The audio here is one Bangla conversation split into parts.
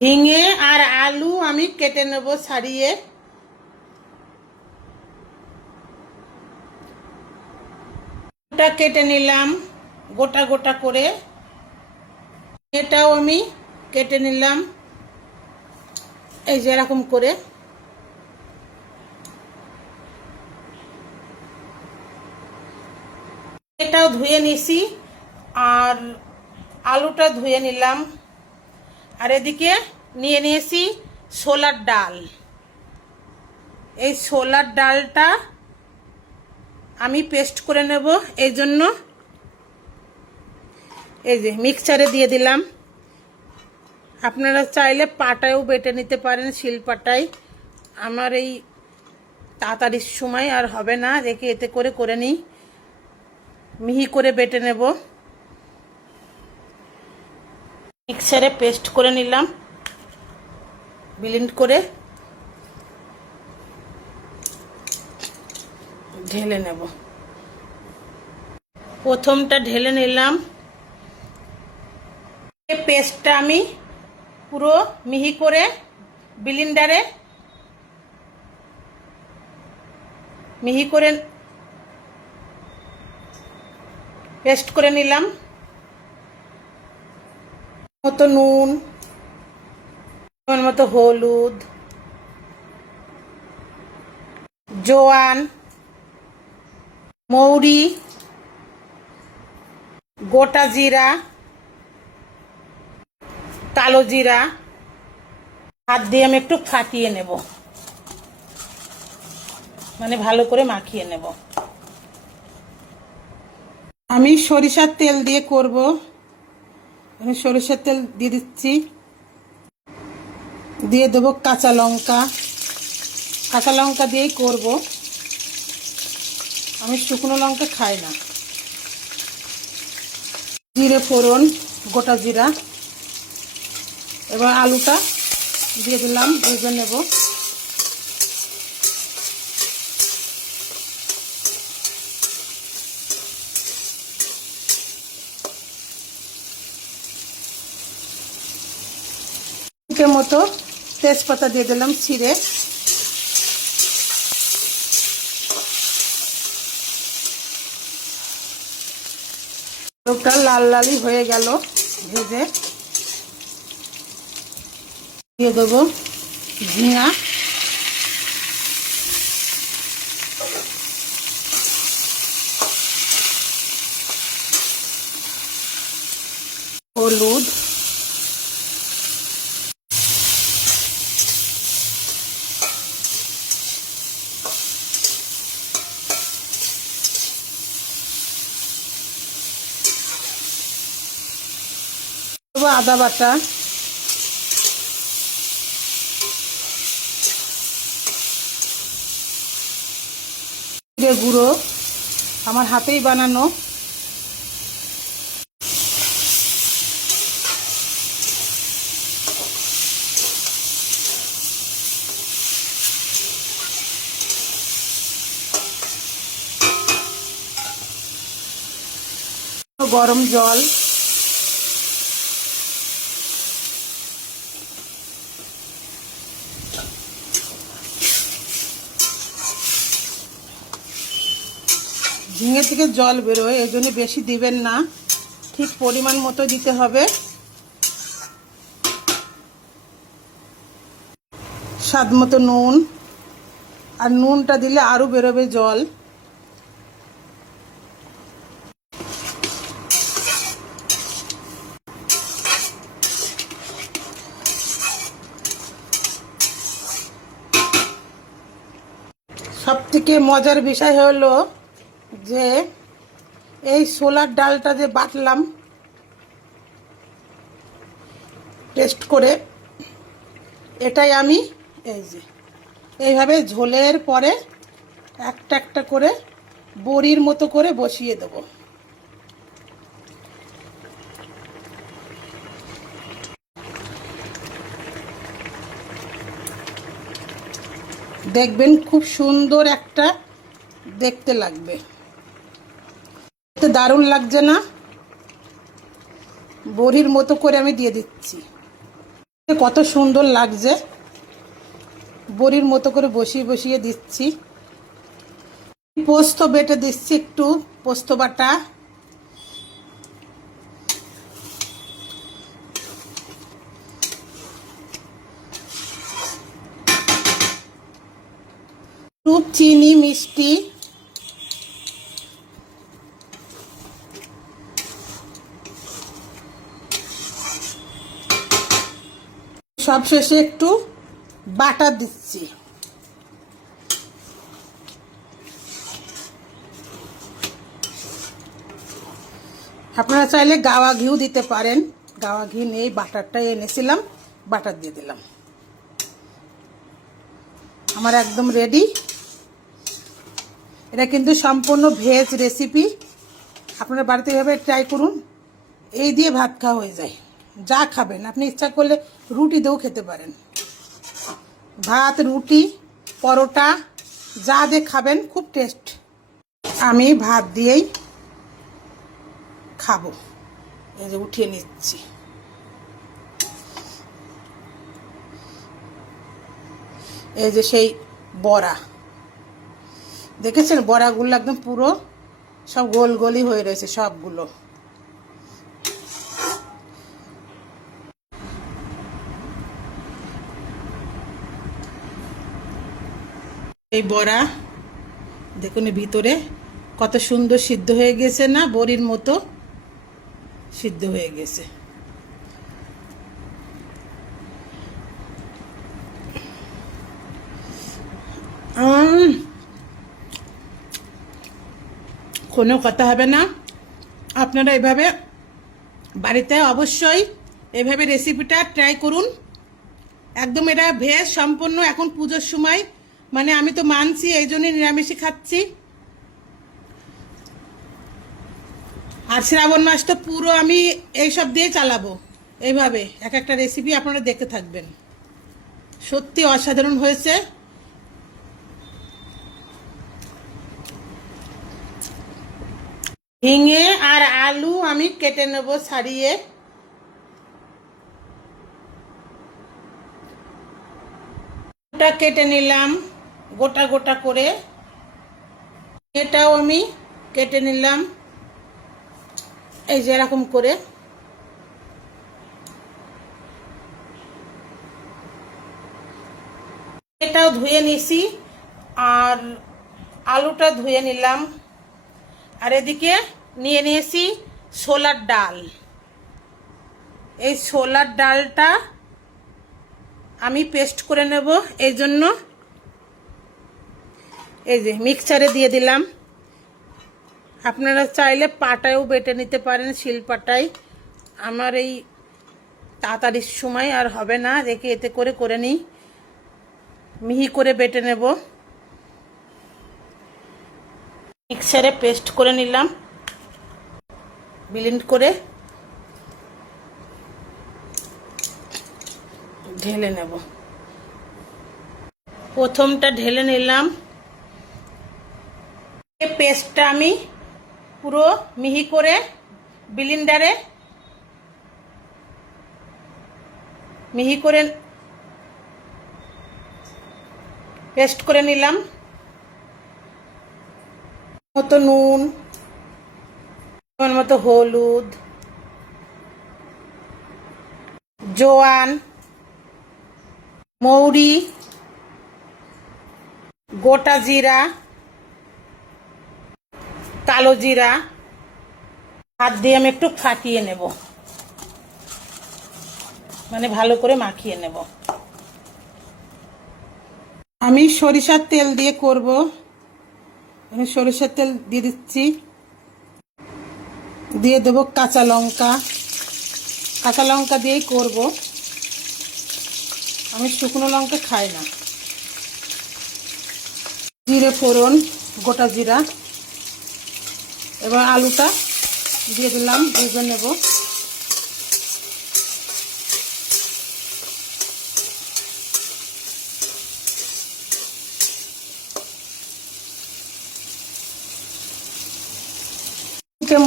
ঝিঙে আর আলু আমি কেটে নেব ছাড়িয়ে। ওটা কেটে নিলাম গোটা গোটা করে। এটাও আমি কেটে নিলাম এই যে এরকম করে। এটাও ধুয়ে নিছি আর আলুটা ধুয়ে নিলাম। আর এদিকে নিয়ে নিয়েছি ছোলার ডাল। এই ছোলার ডালটা আমি পেস্ট করে নেব, এই জন্য এই যে মিক্সচারে দিয়ে দিলাম। আপনারা চাইলে পাটায়ও বেটে নিতে পারেন, শিলপাটায়। আমার এই তাড়াতাড়ির সময় আর হবে না, রেখে এতে করে নিই, মিহি করে বেটে নেব। মিক্সারে পেস্ট করে নিলাম, ব্লেন্ড করে ঢেলে নেব। প্রথমটা ঢেলে নিলাম। এই পেস্টটা আমি পুরো মিহি করে ব্লেন্ডারে মিহি করে পেস্ট করে নিলাম। মতো নুন, মতো হলুদ, জোয়ান, মৌরি, গোটা জিরা, কালো জিরা হাত দিয়ে আমি একটু ফাটিয়ে নেব, মানে ভালো করে মাখিয়ে নেব। আমি সরিষার তেল দিয়ে করব। আমি সরিষার তেল দিয়ে দিচ্ছি, দিয়ে দেবো কাঁচা লঙ্কা। কাঁচা লঙ্কা দিয়েই করব, আমি শুকনো লঙ্কা খাই না। জিরে ফোড়ন, গোটা জিরা। এবার আলুটা দিয়ে দিলাম, ভেজে নেব। মতো তেজপাতা দিয়ে দিলাম ছিঁড়ে। আলুটা লাল লালই হয়ে গেল ভেজে। দিয়ে দেবো ঝিঙা, হলুদ, আদা বাটা, জিরে গুঁড়ো আমার হাতেই বানানো। গরম জল, ঝিঙে থেকে জল বেরোয়, এই জন্য বেশি দিবেন না, ঠিক পরিমাণ মতো দিতে হবে। স্বাদ মতো নুন, আর নুনটা দিলে আরও বেরোবে জল। সবথেকে মজার বিষয় হলো যে এই ছোলার ডালটা যে বাটলাম পেস্ট করে, এটাই আমি এই যে এইভাবে ঝোলের পরে একটা একটা করে বড়ির মতো করে বসিয়ে দেব। দেখবেন খুব সুন্দর একটা দেখতে লাগবে, দারুণ লাগছে না? বড়ির মতো করে আমি দিয়ে দিচ্ছি। কত সুন্দর লাগছে, বড়ির মতো করে বসিয়ে বসিয়ে দিচ্ছি। পোস্ত বেটে দিচ্ছি, একটু পোস্ত বাটা, একটু চিনি মিষ্টি, সবশেষে একটু বাটার দিচ্ছি। আপনারা চাইলে গাওয়া ঘিও দিতে পারেন, গাওয়া ঘি নেই, বাটারটা এনেছিলাম, বাটার দিয়ে দিলাম। আমার একদম রেডি। এটা কিন্তু সম্পূর্ণ ভেজ রেসিপি, আপনারা বাড়িতে এভাবে ট্রাই করুন। এই দিয়ে ভাত খাওয়া হয়ে যায়, যা খাবেন। আপনি ইচ্ছা করলে রুটি দিয়েও খেতে পারেন, ভাত, রুটি, পরোটা, যা দিয়ে খাবেন, খুব টেস্ট। আমি ভাত দিয়েই খাবো। এই যে উঠিয়ে নিচ্ছি। এই যে সেই বড়া, দেখেছেন বড়াগুলো একদম পুরো সব গোল গোলই হয়ে রয়েছে সবগুলো। এই বড়া দেখুন, ভিতরে কত সুন্দর সিদ্ধ হয়ে গেছে না, বড়ির মতো সিদ্ধ হয়ে গেছে। কোনো কথা হবে না। আপনারা এভাবে বাড়িতে অবশ্যই এভাবে রেসিপিটা ট্রাই করুন। একদম এটা ভেজ সম্পূর্ণ। এখন পুজোর সময়, মানে আমি তো মানছি, এই জন্যই নিরামিষই খাচ্ছি। আর শ্রাবণ মাস তো পুরো আমি এইসব দিয়ে চালাবো। এইভাবে এক একটা রেসিপি আপনারা দেখতে থাকবেন। সত্যি অসাধারণ হয়েছে। ঝিঙে আর আলু আমি কেটে নেব ছাড়িয়ে। ওটা কেটে নিলাম গোটা গোটা করে, এটাও আমি কেটে নিলাম এই যে এরকম করে। এটাও ধুয়ে নিছি, আর আলুটা ধুয়ে নিলাম। আর এদিকে নিয়ে নিয়েছি ছোলার ডাল। এই ছোলার ডালটা আমি পেস্ট করে নেব, এই জন্য এই যে মিক্সারে দিয়ে দিলাম। আপনারা চাইলে পাটায়ও বেটে নিতে পারেন, শিলপাটায়। আমার এই তাড়াতাড়ির সময় আর হবে না, রেখে এতে করে নিই, মিহি করে বেটে নেব। মিক্সারে পেস্ট করে নিলাম, ব্লেন্ড করে ঢেলে নেব। প্রথমটা ঢেলে নিলাম। এই পেস্টটা আমি পুরো মিহি করে ব্লেন্ডারে মিহি করে পেস্ট করে নিলাম। মতো নুন, মতো হলুদ, জোয়ান, মৌরি, গোটা জিরা, কালো জিরা হাত দিয়ে আমি একটু ফাটিয়ে নেব, মানে ভালো করে মাখিয়ে নেব। আমি সরিষার তেল দিয়ে করব। আমি সরিষার তেল দিয়ে দিচ্ছি, দিয়ে দেবো কাঁচা লঙ্কা। কাঁচা লঙ্কা দিয়েই করব, আমি শুকনো লঙ্কা খাই না। জিরে ফোড়ন, গোটা জিরা। এবার আলুটা দিয়ে দিলাম, ভেজে নেব।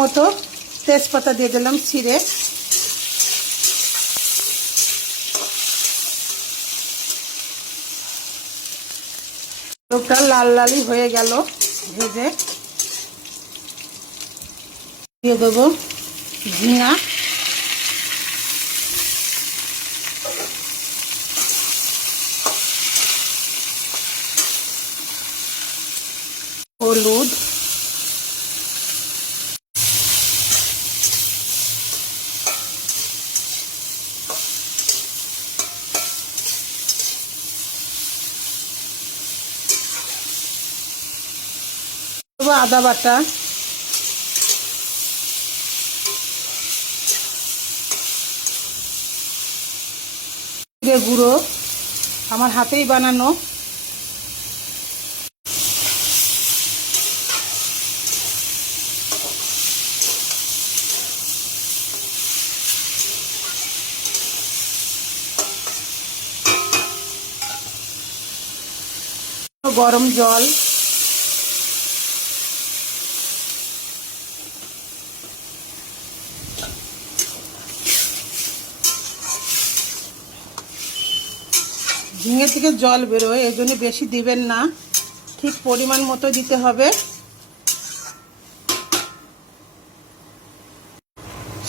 মতো তেজপাতা দিয়ে দিলাম ছিঁড়ে। আলুটা লাল লালই হয়ে গেল ভেজে। দিয়ে দেবো ঝিঙা, হলুদ, আদা বাটা, জিরে গুঁড়ো আমার হাতেই বানানো, গরম জল, ঝিঙে থেকে জল বেরোয়, এই জন্য বেশি দিবেন না, ঠিক পরিমাণ মতো দিতে হবে।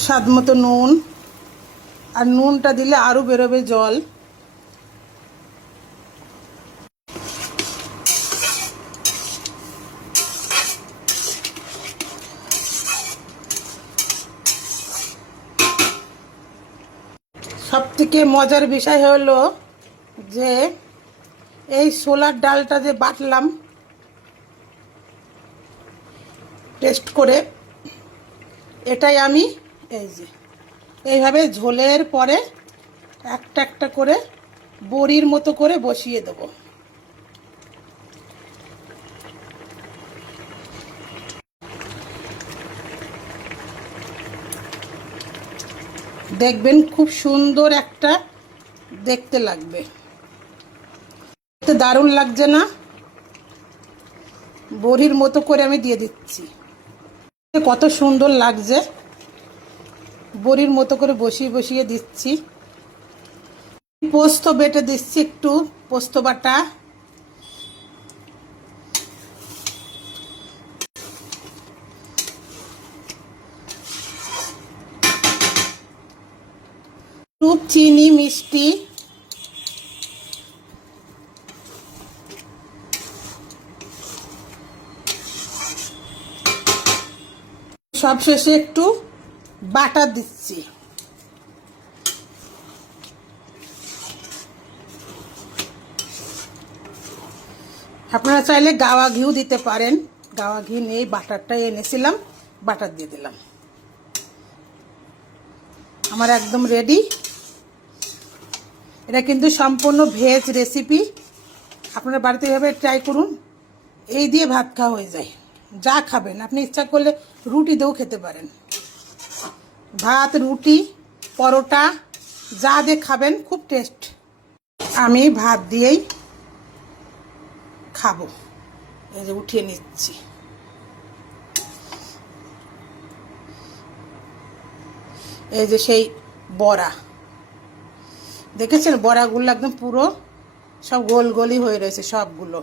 স্বাদ মতো নুন, আর নুনটা দিলে আরও বেরোবে জল। সবথেকে মজার বিষয় হলো যে এই ছোলার ডালটা যে বাটলাম টেস্ট করে, এটাই আমি এই যে এইভাবে ঝোলের পরে একটা একটা করে বড়ির মতো করে বসিয়ে দেব। দেখবেন খুব সুন্দর একটা দেখতে লাগবে, দারুণ লাগছে না? বড়ির মতো করে আমি দিয়ে দিচ্ছি, কত সুন্দর লাগছে। বড়ির মতো করে বসিয়ে বসিয়ে দিচ্ছি। পোস্ত বেটে দিচ্ছি, একটু পোস্ত বাটা, একটু চিনি মিষ্টি, সবশেষে একটু বাটার দিচ্ছি। আপনারা চাইলে গাওয়া ঘিও দিতে পারেন, গাওয়া ঘি নেই, বাটারটা এনেছিলাম, বাটার দিয়ে দিলাম। আমার একদম রেডি। এটা কিন্তু সম্পূর্ণ ভেজ রেসিপি, আপনারা বাড়িতে এভাবে ট্রাই করুন। এই দিয়ে ভাত খাওয়া হয়ে যায়, যা খাবেন। আপনি ইচ্ছা করলে রুটি দিয়েও খেতে পারেন, ভাত, রুটি, পরোটা, যা দিয়ে খাবেন, খুব টেস্ট। আমি ভাত দিয়েই খাবো। এই যে উঠিয়ে নিচ্ছি। এই যে সেই বড়া, দেখেছেন বড়াগুলো একদম পুরো সব গোল গোলই হয়ে রয়েছে সবগুলো।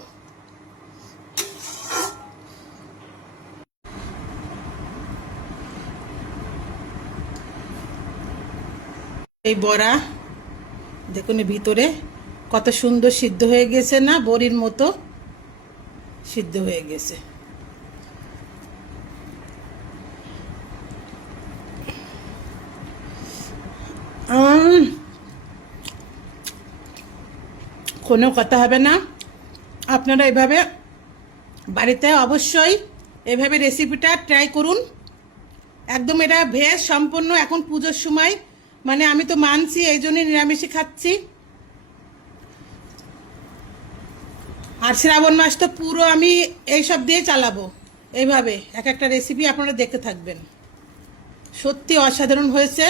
এই বড়া দেখুন ভিতরে কত সুন্দর সিদ্ধ হয়ে গেছে না, বড়ির মতো সিদ্ধ হয়ে গেছে। কোনো কথা হবে না। আপনারা এভাবে বাড়িতে অবশ্যই এভাবে রেসিপিটা ট্রাই করুন। একদম এটা ভেজ সম্পূর্ণ। এখন পুজোর সময়, মানে আমি তো মানছি, এই জন্যই নিরামিষই খাচ্ছি। আর শ্রাবণ মাস তো পুরো আমি এইসব দিয়ে চালাবো। এইভাবে এক একটা রেসিপি আপনারা দেখতে থাকবেন। সত্যি অসাধারণ হয়েছে।